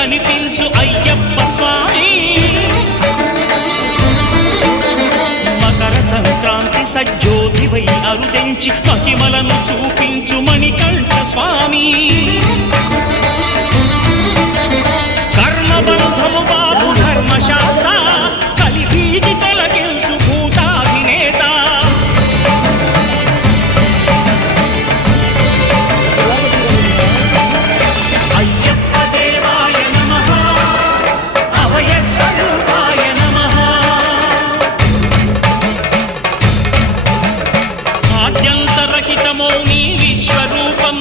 కనిపించు అయ్యప్ప స్వామి మకర సంక్రాంతి సజ్జోతివై అరుదెంచి మహిమలను చూపించు మణికంఠ స్వామి కర్మబంధము బాబు ధర్మశాస్త్ర కలిభీతి తొలగించు భూతాధినేత అయ్యప్ప దేవాయ నమః అభయ స్వరూపాయ నమః ఆద్యంతరహితమో నీ విశ్వరూపం